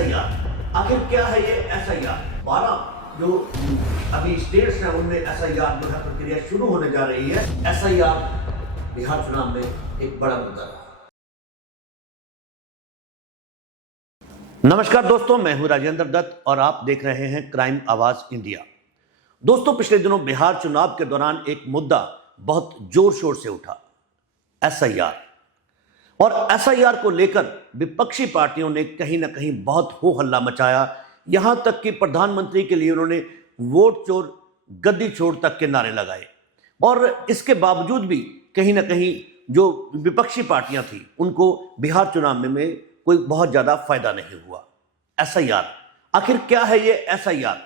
SIR, आखिर क्या है ये एसआईआर? 12 जो अभी स्टेट्स हैं उनमें एसआईआर जो है प्रक्रिया शुरू होने जा रही है। एसआईआर बिहार चुनाव में एक बड़ा मुद्दा रहा। नमस्कार दोस्तों, मैं हूं राजेंद्र दत्त और आप देख रहे हैं क्राइम आवाज इंडिया। दोस्तों, पिछले दिनों बिहार चुनाव के दौरान एक मुद्दा बहुत जोर शोर से उठा, एसआईआर। और एसआईआर को लेकर विपक्षी पार्टियों ने कहीं ना कहीं बहुत हो हल्ला मचाया। यहां तक कि प्रधानमंत्री के लिए उन्होंने वोट चोर गद्दी छोड़ तक के नारे लगाए। और इसके बावजूद भी कहीं ना कहीं जो विपक्षी पार्टियां थी उनको बिहार चुनाव में कोई बहुत ज्यादा फायदा नहीं हुआ। एसआईआर, आखिर क्या है ये एसआईआर?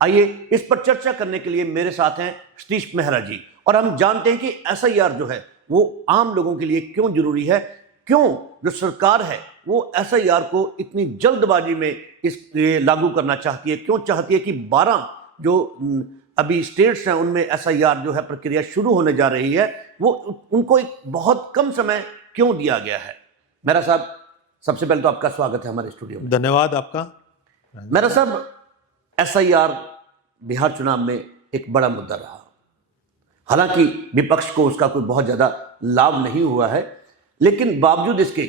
आइए इस पर चर्चा करने के लिए मेरे साथ हैं सतीश मेहरा जी, और हम जानते हैं कि एसआईआर जो है वो आम लोगों के लिए क्यों जरूरी है, क्यों जो सरकार है वो एसआईआर को इतनी जल्दबाजी में इस लागू करना चाहती है, क्यों चाहती है कि 12 जो अभी स्टेट्स हैं उनमें एसआईआर जो है प्रक्रिया शुरू होने जा रही है, वो उनको एक बहुत कम समय क्यों दिया गया है। मेरा साहब, सबसे पहले तो आपका स्वागत है हमारे स्टूडियो में। धन्यवाद आपका। मेरा साहब, एसआईआर बिहार चुनाव में एक बड़ा मुद्दा रहा। हालांकि विपक्ष को उसका कोई बहुत ज्यादा लाभ नहीं हुआ है, लेकिन बावजूद इसके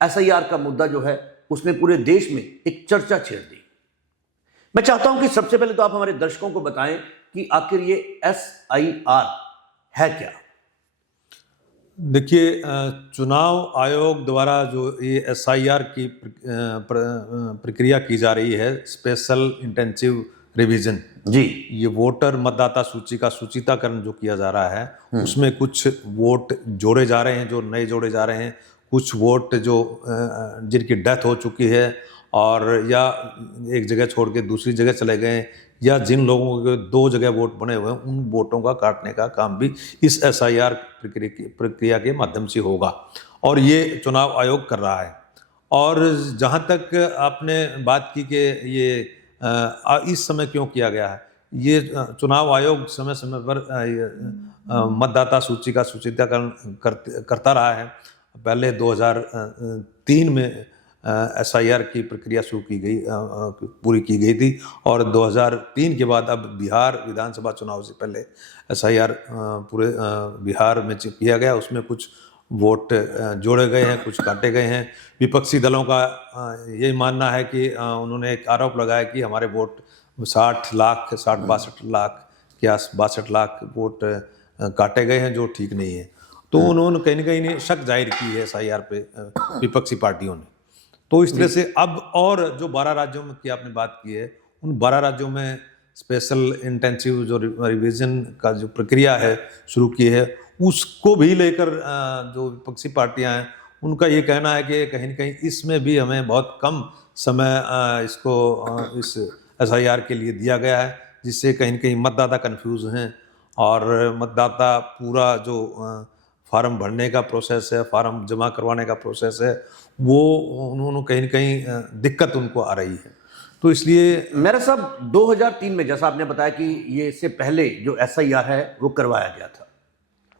एसआईआर का मुद्दा जो है उसने पूरे देश में एक चर्चा छेड़ दी। मैं चाहता हूं कि सबसे पहले तो आप हमारे दर्शकों को बताएं कि आखिर ये एसआईआर है क्या। देखिए, चुनाव आयोग द्वारा जो ये एसआईआर की प्रक्रिया की जा रही है, स्पेशल इंटेंसिव रिवीजन जी, ये वोटर मतदाता सूची का सूचीताकरण जो किया जा रहा है, उसमें कुछ वोट जोड़े जा रहे हैं जो नए जोड़े जा रहे हैं, कुछ वोट जो जिनकी डेथ हो चुकी है और या एक जगह छोड़ के दूसरी जगह चले गए, या जिन लोगों के 2 जगह वोट बने हुए हैं उन वोटों का काटने का काम भी इस एसआईआर प्रक्रिया के माध्यम से होगा, और ये चुनाव आयोग कर रहा है। और जहाँ तक आपने बात की कि ये इस समय क्यों किया गया है, ये चुनाव आयोग समय समय पर मतदाता सूची का सूचीकरण करता रहा है। पहले 2003 में एसआईआर की प्रक्रिया शुरू की गई, पूरी की गई थी, और 2003 के बाद अब बिहार विधानसभा चुनाव से पहले एसआईआर पूरे बिहार में किया गया। उसमें कुछ वोट जोड़े गए हैं, कुछ काटे गए हैं। विपक्षी दलों का यही मानना है कि उन्होंने एक आरोप लगाया कि हमारे वोट 62 लाख के आस 62 लाख वोट काटे गए हैं, जो ठीक नहीं है। तो उन्होंने कहीं ना कहीं शक जाहिर की है एसआईआर पे विपक्षी पार्टियों ने। तो इस तरह से अब और जो 12 राज्यों में की आपने बात की है, उन 12 राज्यों में स्पेशल इंटेंसिव जो रिवीजन का जो प्रक्रिया है शुरू की है, उसको भी लेकर जो विपक्षी पार्टियां हैं उनका ये कहना है कि कहीं न कहीं इसमें भी हमें बहुत कम समय इस एसआईआर के लिए दिया गया है, जिससे कहीं न कहीं मतदाता कंफ्यूज हैं, और मतदाता पूरा जो फार्म भरने का प्रोसेस है, फार्म जमा करवाने का प्रोसेस है, वो उन्होंने कहीं न कहीं दिक्कत उनको आ रही है। तो इसलिए मेरा साहब, 2003 में जैसा आपने बताया कि ये इससे पहले जो एसआईआर है वो करवाया गया था,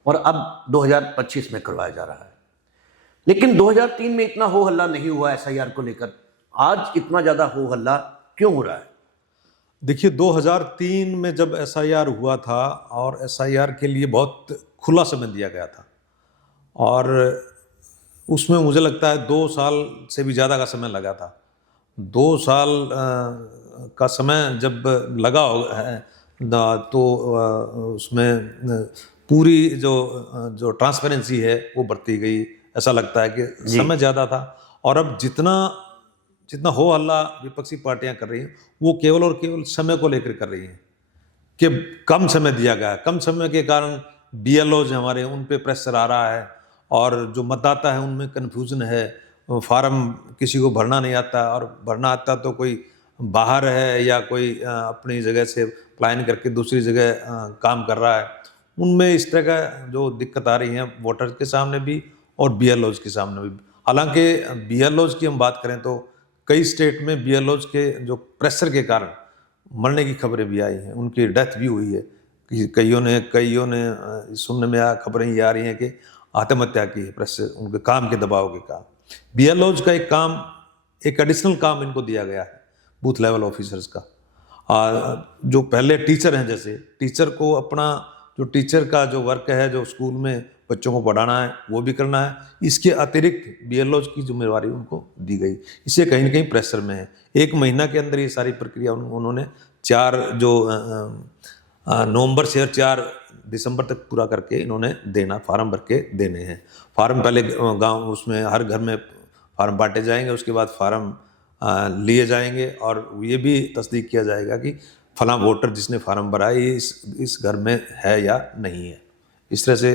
और अब 2025 में करवाया जा रहा है। लेकिन 2003 में इतना हो हल्ला नहीं हुआ एसआईआर को लेकर, आज इतना ज्यादा हो हल्ला क्यों हो रहा है? देखिए, 2003 में जब एसआईआर हुआ था, और एसआईआर के लिए बहुत खुला समय दिया गया था, और उसमें मुझे लगता है 2 साल से भी ज़्यादा का समय लगा था। 2 साल का समय जब लगा है तो उसमें पूरी जो ट्रांसपेरेंसी है वो बढ़ती गई। ऐसा लगता है कि समय ज़्यादा था, और अब जितना हो हल्ला विपक्षी पार्टियां कर रही हैं वो केवल और केवल समय को लेकर कर रही हैं कि कम समय दिया गया है। कम समय के कारण बीएलओज हमारे उन पे प्रेशर आ रहा है, और जो मतदाता है उनमें कन्फ्यूजन है। फार्म किसी को भरना नहीं आता, और भरना आता तो कोई बाहर है या कोई अपनी जगह से पलायन करके दूसरी जगह काम कर रहा है। उनमें इस तरह का जो दिक्कत आ रही है वोटर्स के सामने भी और बीएलओज के सामने भी। हालांकि बीएलओज की हम बात करें तो कई स्टेट में बीएलओज के जो प्रेशर के कारण मरने की खबरें भी आई हैं, उनकी डेथ भी हुई है। कईयों ने सुनने में खबरें ये आ रही हैं कि आत्महत्या की है, प्रेशर उनके काम के दबाव के कारण। बीएलओज का एक काम एक एडिशनल काम इनको दिया गया है बूथ लेवल ऑफिसर्स का। जो पहले टीचर हैं, जैसे टीचर को अपना जो टीचर का जो वर्क है, जो स्कूल में बच्चों को पढ़ाना है वो भी करना है, इसके अतिरिक्त बीएलओज की जिम्मेवारी उनको दी गई। इससे कहीं ना कहीं प्रेशर में है। 1 महीना के अंदर ये सारी प्रक्रिया उन्होंने 4 जो नवंबर से 4 दिसंबर तक पूरा करके इन्होंने देना, फार्म भर के देने हैं। फार्म पहले गांव उसमें हर घर में फार्म बांटे जाएंगे, उसके बाद फार्म लिए जाएंगे और ये भी तस्दीक किया जाएगा कि फलां वोटर जिसने फार्म भरा है ये इस घर में है या नहीं है। इस तरह से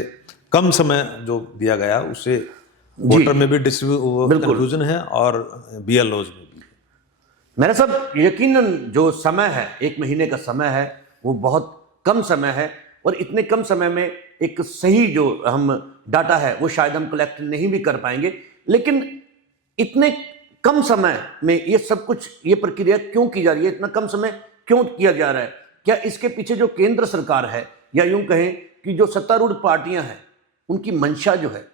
कम समय जो दिया गया उससे वोटर में भी कंफ्यूजन है और बीएलओज में भी। मेरा सब यकीनन जो समय है, 1 महीने का समय है, वो बहुत कम समय है और इतने कम समय में एक सही जो हम डाटा है वो शायद हम कलेक्ट नहीं भी कर पाएंगे। लेकिन इतने कम समय में ये सब कुछ, ये प्रक्रिया क्यों की जा रही है, इतना कम समय क्यों किया जा रहा है? क्या इसके पीछे जो केंद्र सरकार है या यूं कहें कि जो सत्तारूढ़ पार्टियां हैं उनकी मंशा जो है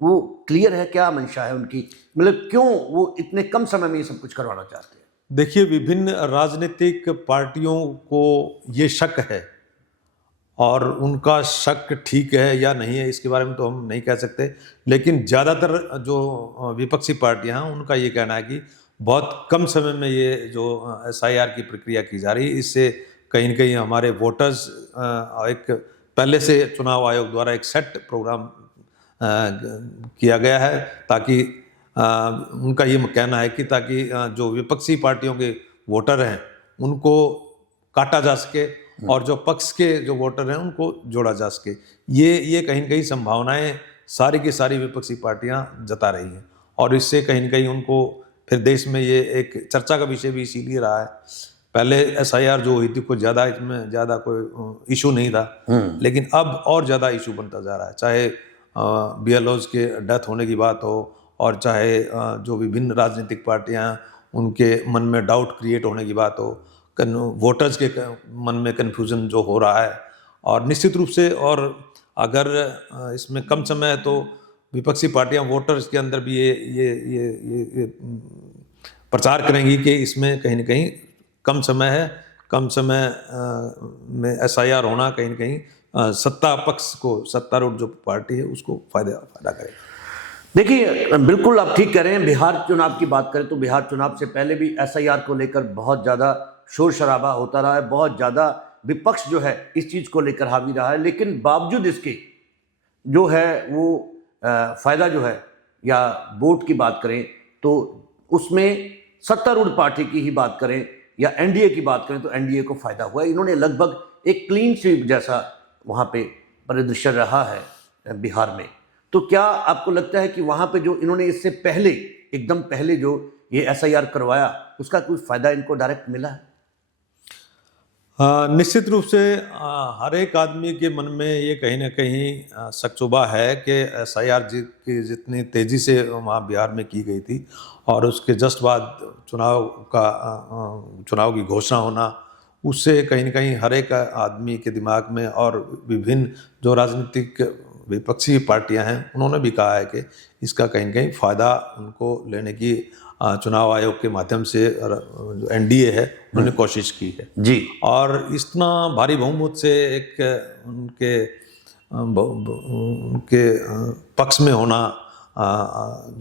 वो क्लियर है? क्या मंशा है उनकी, मतलब क्यों वो इतने कम समय में ये सब कुछ करवाना चाहते हैं? देखिए, विभिन्न राजनीतिक पार्टियों को ये शक है और उनका शक ठीक है या नहीं है इसके बारे में तो हम नहीं कह सकते, लेकिन ज़्यादातर जो विपक्षी पार्टियां हैं उनका ये कहना है कि बहुत कम समय में ये जो एसआईआर की प्रक्रिया की जा रही है, इससे कहीं न कहीं हमारे वोटर्स एक पहले से चुनाव आयोग द्वारा एक सेट प्रोग्राम किया गया है ताकि उनका ये कहना है कि ताकि जो विपक्षी पार्टियों के वोटर हैं उनको काटा जा सके और जो पक्ष के जो वोटर हैं उनको जोड़ा जा सके। ये कहीं न कहीं संभावनाएं सारी की सारी विपक्षी पार्टियां जता रही हैं और इससे कहीं न कहीं उनको फिर देश में ये एक चर्चा का विषय भी इसीलिए रहा है। पहले एसआईआर जो हुई थी कुछ ज़्यादा, इसमें ज़्यादा कोई इशू नहीं था, लेकिन अब और ज़्यादा इशू बनता जा रहा है। चाहे बीएलओज के डेथ होने की बात हो और चाहे जो विभिन्न राजनीतिक पार्टियां उनके मन में डाउट क्रिएट होने की बात हो, वोटर्स के मन में कन्फ्यूज़न जो हो रहा है। और निश्चित रूप से और अगर इसमें कम समय है तो विपक्षी पार्टियां वोटर्स के अंदर भी ये प्रचार करेंगी कि इसमें कहीं न कहीं कम समय है, कम समय में एसआईआर होना कहीं न कहीं सत्ता पक्ष को, सत्तारूढ़ जो पार्टी है उसको फायदा करेगा। देखिए, बिल्कुल आप ठीक कह रहे हैं। बिहार चुनाव की बात करें तो बिहार चुनाव से पहले भी एसआईआर को लेकर बहुत ज़्यादा शोर शराबा होता रहा है, बहुत ज़्यादा विपक्ष जो है इस चीज़ को लेकर हावी रहा है, लेकिन बावजूद इसके जो है वो फ़ायदा जो है, या वोट की बात करें तो उसमें सत्तारूढ़ पार्टी की ही बात करें या एनडीए की बात करें तो एनडीए को फ़ायदा हुआ है। इन्होंने लगभग एक क्लीन स्वीप जैसा वहाँ पे परिदृश्य रहा है बिहार में। तो क्या आपको लगता है कि वहाँ पे जो इन्होंने इससे पहले, एकदम पहले जो ये एसआईआर करवाया, उसका कोई फ़ायदा इनको डायरेक्ट मिला है? निश्चित रूप से हर एक आदमी के मन में ये कहीं ना कहीं सकचुबा है कि एसआईआर की जितनी तेज़ी से वहाँ बिहार में की गई थी और उसके जस्ट बाद चुनाव की घोषणा होना, उससे कहीं ना कहीं हर एक आदमी के दिमाग में और विभिन्न जो राजनीतिक विपक्षी पार्टियां हैं उन्होंने भी कहा है कि इसका कहीं ना कहीं फ़ायदा उनको लेने की चुनाव आयोग के माध्यम से जो एनडीए है उन्होंने कोशिश की है जी। और इतना भारी बहुमत से एक उनके पक्ष में होना,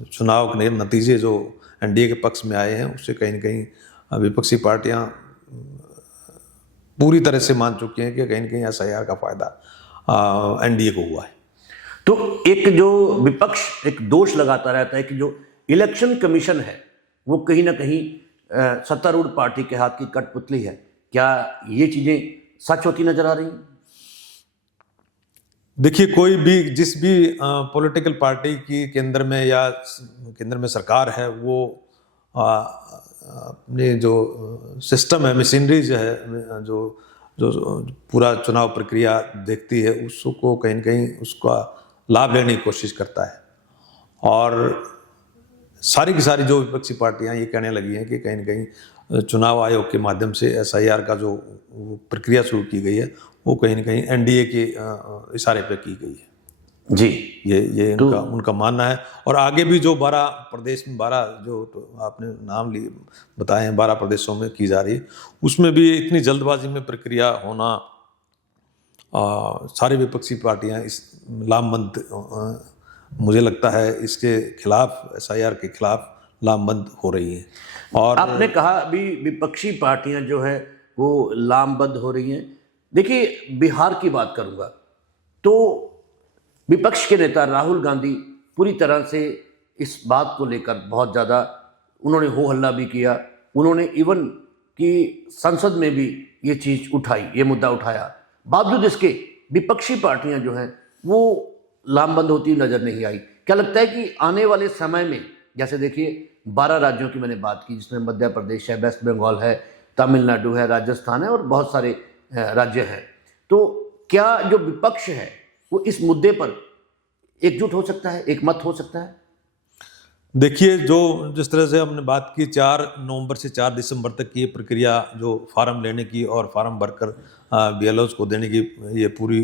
चुनाव के नतीजे जो एनडीए के पक्ष में आए हैं, उससे कहीं न कहीं विपक्षी पार्टियां पूरी तरह से मान चुकी हैं कि कहीं न कहीं एसआईआर का फ़ायदा एनडीए को हुआ है। तो एक जो विपक्ष एक दोष लगाता रहता है कि जो इलेक्शन कमीशन है वो कहीं ना कहीं सत्तारूढ़ पार्टी के हाथ की कठपुतली है, क्या ये चीजें सच होती नजर आ रही हैं? देखिए, कोई भी जिस भी पॉलिटिकल पार्टी की केंद्र में सरकार है, वो अपने जो सिस्टम है, मशीनरी जो है, जो पूरा चुनाव प्रक्रिया देखती है, उसको कहीं न कहीं उसका लाभ लेने की कोशिश करता है। और सारी की सारी जो विपक्षी पार्टियां ये कहने लगी हैं कि कहीं न कहीं चुनाव आयोग के माध्यम से एसआईआर का जो प्रक्रिया शुरू की गई है वो कहीं न कहीं एनडीए के इशारे पे की गई है। जी। ये उनका उनका मानना है। और आगे भी जो 12 प्रदेश में 12 जो आपने नाम लिए बताए हैं 12 प्रदेशों में की जा रही है, उसमें भी इतनी जल्दबाजी में प्रक्रिया होना, सारी विपक्षी पार्टियां इस लामबंद, मुझे लगता है इसके खिलाफ, एसआईआर के खिलाफ लामबंद हो रही है। और आपने कहा अभी विपक्षी पार्टियां जो है वो लामबंद हो रही हैं। देखिए, बिहार की बात करूंगा तो विपक्ष के नेता राहुल गांधी पूरी तरह से इस बात को लेकर बहुत ज़्यादा उन्होंने हो हल्ला भी किया। उन्होंने इवन कि संसद में भी ये चीज़ उठाई, ये मुद्दा उठाया। बावजूद इसके विपक्षी पार्टियां जो हैं वो लामबंद होती नजर नहीं आई। क्या लगता है कि आने वाले समय में, जैसे देखिए 12 राज्यों की मैंने बात की, जिसमें मध्य प्रदेश है, वेस्ट बंगाल है, तमिलनाडु है, राजस्थान है और बहुत सारे राज्य हैं, तो क्या जो विपक्ष है वो इस मुद्दे पर एकजुट हो सकता है, एक मत हो सकता है? देखिए, जो जिस तरह से हमने बात की 4 नवंबर से 4 दिसंबर तक की ये प्रक्रिया जो फार्म लेने की और फार्म भरकर बीएलओज को देने की, ये पूरी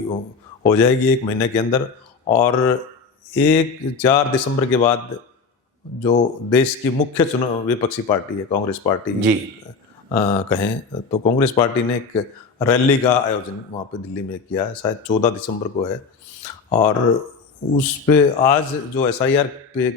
हो जाएगी 1 महीने के अंदर। और 4 दिसंबर के बाद जो देश की मुख्य चुनाव विपक्षी पार्टी है कांग्रेस पार्टी जी। कहें तो कांग्रेस पार्टी ने एक रैली का आयोजन वहाँ पे दिल्ली में किया है, शायद 14 दिसंबर को है। और उस पे आज जो एसआईआर पे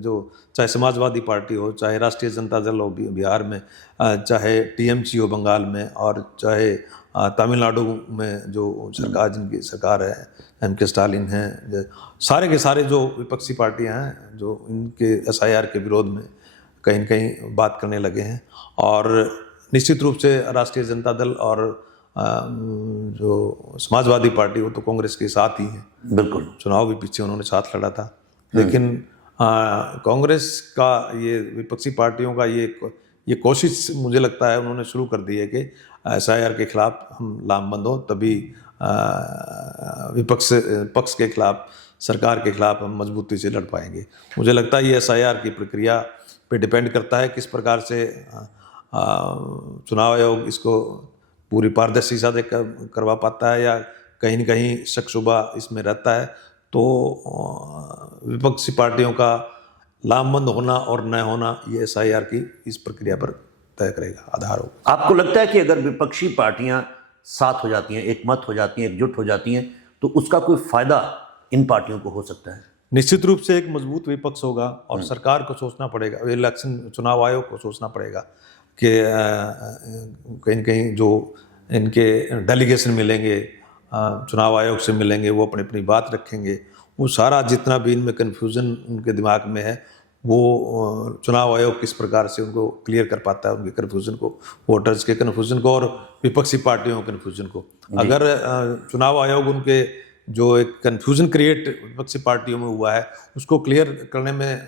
जो चाहे समाजवादी पार्टी हो, चाहे राष्ट्रीय जनता दल हो बिहार में, चाहे टीएमसी हो बंगाल में, और चाहे तमिलनाडु में जो सरकार, जिनकी सरकार है एमके स्टालिन हैं, सारे के सारे जो विपक्षी पार्टियां हैं जो इनके एसआईआर के विरोध में कहीं न कहीं बात करने लगे हैं। और निश्चित रूप से राष्ट्रीय जनता दल और जो समाजवादी पार्टी वो तो कांग्रेस के साथ ही है, बिल्कुल। चुनाव भी पीछे उन्होंने साथ लड़ा था। लेकिन कांग्रेस का ये विपक्षी पार्टियों का ये कोशिश मुझे लगता है उन्होंने शुरू कर दी है कि एसआईआर के खिलाफ हम लामबंद हो, तभी पक्ष के खिलाफ, सरकार के खिलाफ हम मजबूती से लड़ पाएंगे। मुझे लगता है ये एसआईआर की प्रक्रिया पे डिपेंड करता है किस प्रकार से चुनाव आयोग इसको पूरी पारदर्शिता से करवा पाता है, या कहीं न कहीं शक शुबा इसमें रहता है। तो विपक्षी पार्टियों का लामबंद होना और न होना ये एसआईआर की इस प्रक्रिया पर तय करेगा, आधार होगा। आपको लगता है कि अगर विपक्षी पार्टियां साथ हो जाती हैं, एक मत हो जाती हैं, एकजुट हो जाती हैं, तो उसका कोई फायदा इन पार्टियों को हो सकता है? निश्चित रूप से एक मजबूत विपक्ष होगा और सरकार को सोचना पड़ेगा, इलेक्शन चुनाव आयोग को सोचना पड़ेगा कि कहीं न कहीं जो इनके डेलीगेशन मिलेंगे, चुनाव आयोग से मिलेंगे, वो अपनी अपनी बात रखेंगे। वो सारा जितना भी इनमें कन्फ्यूज़न उनके दिमाग में है, वो चुनाव आयोग किस प्रकार से उनको क्लियर कर पाता है, उनके कन्फ्यूज़न को, वोटर्स के कन्फ्यूज़न को और विपक्षी पार्टियों के कन्फ्यूज़न को। अगर चुनाव आयोग उनके जो एक कन्फ्यूज़न क्रिएट विपक्षी पार्टियों में हुआ है उसको क्लियर करने में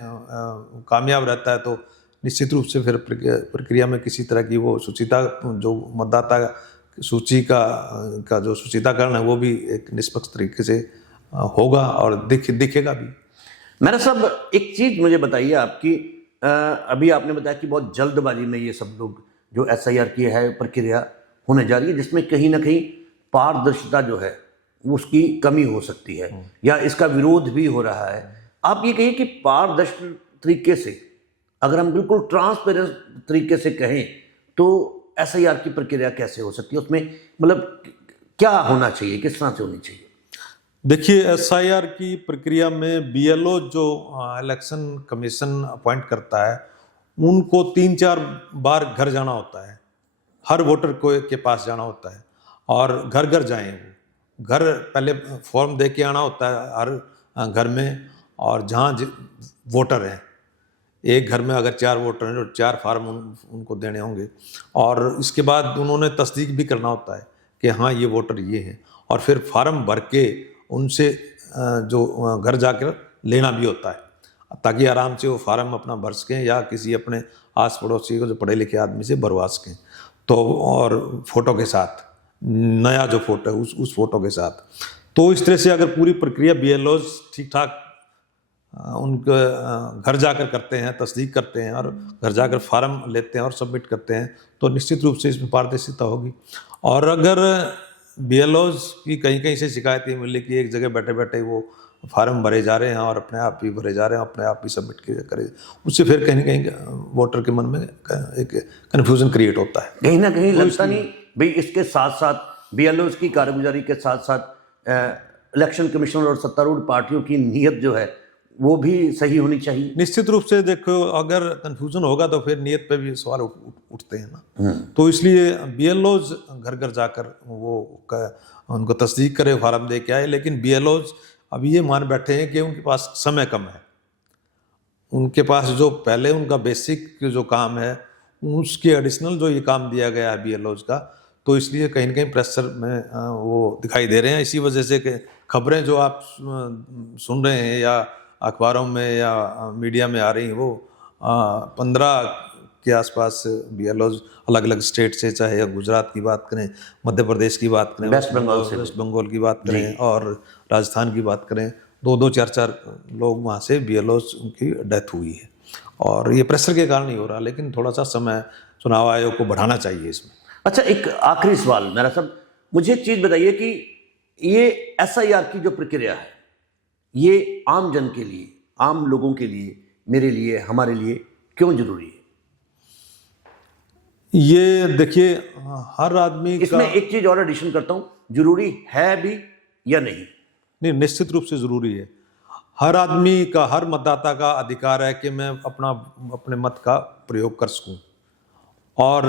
कामयाब रहता है, तो निश्चित रूप से फिर प्रक्रिया में किसी तरह की वो सुचिता, जो मतदाता सूची का जो सुचिताकरण है वो भी एक निष्पक्ष तरीके से होगा और दिखेगा भी। मेरा साहब, एक चीज़ मुझे बताइए आपकी, अभी आपने बताया कि बहुत जल्दबाजी में ये सब लोग जो एसआईआर की है प्रक्रिया होने जा रही है, जिसमें कहीं ना कहीं पारदर्शिता जो है उसकी कमी हो सकती है या इसका विरोध भी हो रहा है। आप ये कहिए कि पारदर्शी तरीके से, अगर हम बिल्कुल ट्रांसपेरेंट तरीके से कहें, तो एसआईआर की प्रक्रिया कैसे हो सकती है? उसमें मतलब क्या होना चाहिए, किस तरह से होनी चाहिए? देखिए, एसआईआर की प्रक्रिया में बीएलओ जो इलेक्शन कमीशन अपॉइंट करता है, उनको 3-4 बार घर जाना होता है, हर वोटर को के पास जाना होता है और घर घर जाएं। वो घर पहले फॉर्म दे के आना होता है हर घर में, और जहाँ वोटर हैं, एक घर में अगर 4 वोटर हैं तो 4 फार्म उनको देने होंगे। और इसके बाद उन्होंने तस्दीक भी करना होता है कि हाँ ये वोटर ये हैं, और फिर फार्म भर के उनसे जो घर जाकर लेना भी होता है, ताकि आराम से वो फार्म अपना भर सकें या किसी अपने आस पड़ोसी को जो पढ़े लिखे आदमी से भरवा सकें। तो और फोटो के साथ, नया जो फोटो है उस फोटो के साथ। तो इस तरह से अगर पूरी प्रक्रिया बीएलओज ठीक ठाक उनके घर जाकर करते हैं, तस्दीक करते हैं और घर जाकर फार्म लेते हैं और सबमिट करते हैं, तो निश्चित रूप से इसमें पारदर्शिता होगी। और अगर बीएलओज की कहीं कहीं से शिकायतें मिली कि एक जगह बैठे बैठे वो फार्म भरे जा रहे हैं और अपने आप ही भरे जा रहे हैं, अपने आप ही सबमिट किए करे, उससे फिर कहीं ना कहीं वोटर के मन में एक कन्फ्यूजन क्रिएट होता है। कहीं ना कहीं लगता नहीं भाई इसके साथ साथ बीएलओ की कारगुजारी के साथ साथ इलेक्शन कमीशन और सत्तारूढ़ पार्टियों की नीयत जो है वो भी सही होनी चाहिए। निश्चित रूप से देखो, अगर कंफ्यूजन होगा तो फिर नियत पे भी सवाल उठते हैं ना। तो इसलिए बीएलओज घर घर जाकर उनको तस्दीक करे, फार्म दे के आए, लेकिन बीएलओज अब ये मान बैठे हैं कि उनके पास समय कम है। उनके पास जो पहले उनका बेसिक जो काम है उसके एडिशनल जो ये काम दिया गया है बीएलओज का, तो इसलिए कहीं ना कहीं प्रेशर में वो दिखाई दे रहे हैं। इसी वजह से कि खबरें जो आप सुन रहे हैं या अखबारों में या मीडिया में आ रही हैं, वो 15 के आसपास बीएलओज अलग अलग स्टेट से, चाहे गुजरात की बात करें, मध्य प्रदेश की बात करें, वेस्ट बंगाल की बात करें और राजस्थान की बात करें, 2-2, 4-4 लोग वहाँ से बीएलओज की डेथ हुई है। और ये प्रेशर के कारण ही हो रहा, लेकिन थोड़ा सा समय चुनाव आयोग को बढ़ाना चाहिए इसमें। अच्छा, एक आखिरी सवाल मेरा साहब, मुझे एक चीज़ बताइए कि ये एसआईआर की जो प्रक्रिया है ये आम जन के लिए, आम लोगों के लिए, मेरे लिए, हमारे लिए क्यों जरूरी है? ये देखिए, हर आदमी इसमें एक चीज और एडिशन करता हूं, जरूरी है भी या नहीं? नहीं, निश्चित रूप से जरूरी है। हर आदमी का, हर मतदाता का अधिकार है कि मैं अपने मत का प्रयोग कर सकूं। और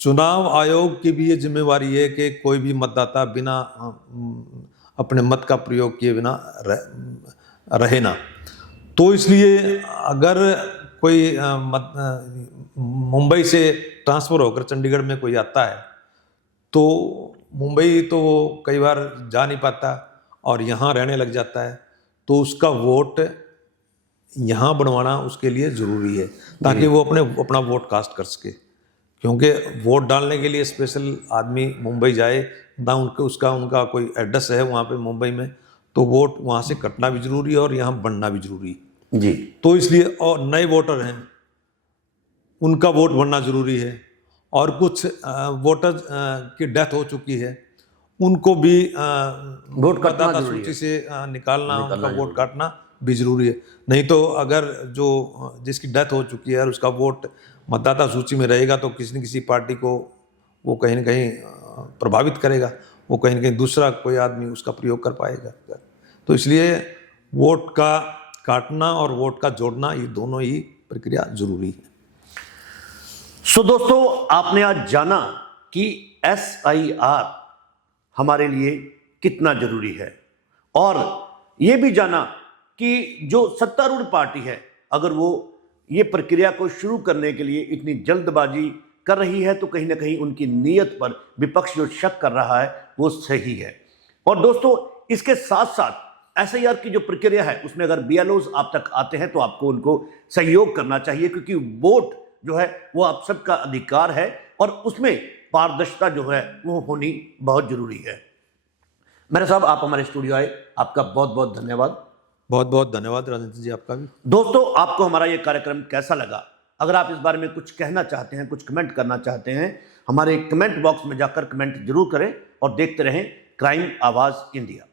चुनाव आयोग की भी ये जिम्मेवारी है कि कोई भी मतदाता बिना अपने मत का प्रयोग किए बिना रहे ना। तो इसलिए अगर कोई मुंबई से ट्रांसफ़र होकर चंडीगढ़ में कोई आता है, तो मुंबई तो वो कई बार जा नहीं पाता और यहाँ रहने लग जाता है, तो उसका वोट यहाँ बनवाना उसके लिए ज़रूरी है, ताकि वो अपना वोट कास्ट कर सके। क्योंकि वोट डालने के लिए स्पेशल आदमी मुंबई जाए ना, उनका कोई एड्रेस है वहाँ पे मुंबई में, तो वोट वहाँ से कटना भी जरूरी है और यहाँ बनना भी जरूरी है जी। तो इसलिए, और नए वोटर हैं उनका वोट बनना जरूरी है, और कुछ वोटर की डेथ हो चुकी है उनको भी वोट मतदाता सूची से निकालना उनका वोट काटना भी जरूरी है। नहीं तो अगर जिसकी डेथ हो चुकी है और उसका वोट मतदाता सूची में रहेगा, तो किसी न किसी पार्टी को वो कहीं ना कहीं प्रभावित करेगा, वो कहीं ना कहीं दूसरा कोई आदमी उसका प्रयोग कर पाएगा। तो इसलिए वोट का काटना और वोट का जोड़ना, ये दोनों ही प्रक्रिया जरूरी है। सो दोस्तों, आपने आज जाना कि एसआईआर हमारे लिए कितना जरूरी है, और यह भी जाना कि जो सत्तारूढ़ पार्टी है, अगर वो ये प्रक्रिया को शुरू करने के लिए इतनी जल्दबाजी कर रही है, तो कहीं ना कहीं उनकी नीयत पर विपक्ष जो शक कर रहा है वो सही है। और दोस्तों, इसके साथ साथ एसआईआर की जो प्रक्रिया है उसमें अगर बीएलओज आप तक आते हैं तो आपको उनको सहयोग करना चाहिए, क्योंकि वोट जो है वो आप सबका अधिकार है और उसमें पारदर्शिता जो है वो होनी बहुत जरूरी है। मेरे साहब, आप हमारे स्टूडियो आए, आपका बहुत बहुत धन्यवाद। बहुत बहुत धन्यवाद राजनीति जी, आपका भी। दोस्तों, आपको हमारा ये कार्यक्रम कैसा लगा? अगर आप इस बारे में कुछ कहना चाहते हैं, कुछ कमेंट करना चाहते हैं, हमारे कमेंट बॉक्स में जाकर कमेंट जरूर करें और देखते रहें क्राइम आवाज इंडिया।